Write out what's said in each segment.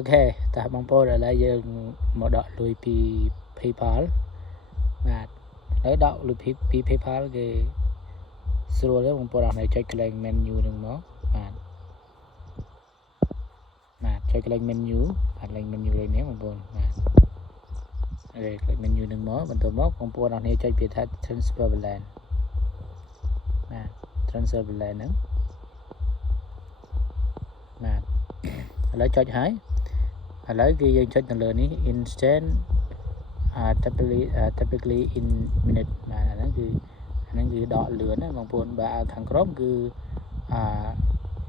ok តាបងប្អូនឥឡូវយើងមកដកលុយពី PayPal បាទឥឡូវដកលុយពី PayPal គេស្រួលទេបងប្អូនអរគ្នាចុច click menu នឹងមកបាទចុច click menu បាទ link menu នេះបងប្អូនបាទហើយ click menu នឹងមកបន្ទាប់មកបងប្អូនអរគ្នាចុចពាក្យថា transfer balance បាទ transfer balance ហ្នឹងបាទឥឡូវចុចហើយឥឡូវគឺយើងចុចទៅលើនេះ instant typically in minute បាទអាហ្នឹងគឺដកលឿនណាបងប្អូនបាទខាងក្រោមគឺ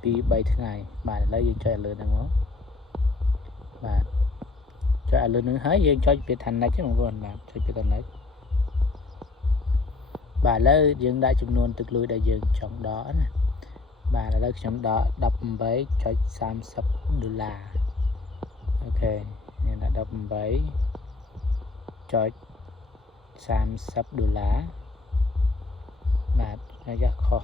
2 3ថ្ងៃបាទឥឡូវយើងចុចលើហ្នឹងមកបាទចុចលើហ្នឹងហើយយើងចុចពាក្យថា next ទេបងប្អូនបាទចុចពាក្យថា next បាទឥឡូវយើងដាក់ចំនួនទឹកលុយដែលយើងចង់ដកណាបាទឥឡូវខ្ញុំដក $18.30 អូខេខ្ញុំដាក់ $18.30 បាទហើយយ៉ាខុស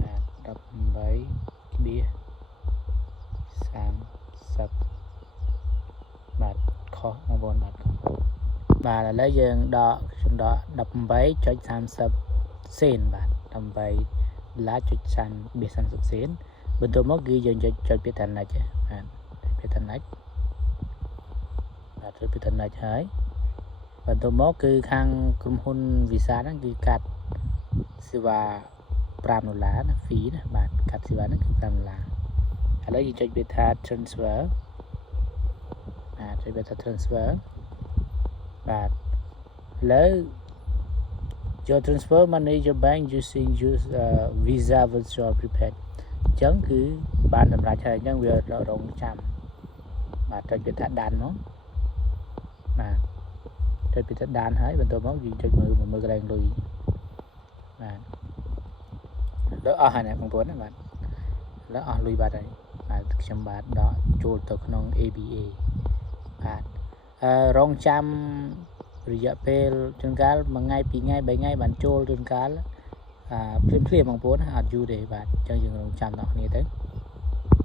បាទ18.30 បាទខុសបងប្អូនបាទឥឡូវយើងខ្ញុំដក $18.30 សេនបាទ$18.30 សេនបន្ទាប់មកគឺយើងចុចពាក្យថា next បាទពាក្យថា next បាទចុចពាក្យថា next ហើយបន្ទាប់មកគឺខាងក្រុមហ៊ុន Visa ហ្នឹងគឺកាត់សេវា$5ណា fee ណាបាទកាត់សេវាហ្នឹងគឺ$5ឥឡូវយើងចុចពាក្យថា transfer បាទចុចពាក្យថា transfer បាទឥឡូវ your transfer money your bank using Visa virtual prepaid អញ្ចឹងគឺបានសម្រាប់ហើយអញ្ចឹងវារងចាំបាទចុចពាក្យថាដានមកបាទចុចពាក្យថាដានហើយបន្ទាប់មកយើងចុចមើលកន្លែងលុយបាទដល់អស់ហើយណាបងប្អូនណាបាទដល់អស់លុយបាត់ហើយបាទខ្ញុំបាទដកចូលទៅក្នុង ABA បាទរងចាំរយៈពេលជួនកាល1ថ្ងៃ2ថ្ងៃ3ថ្ងៃបានចូលជួនកាលភ្លាមបងប្អូនអត់យូរទេបាទអញ្ចឹងយើងរងចាំដល់គ្នាទៅ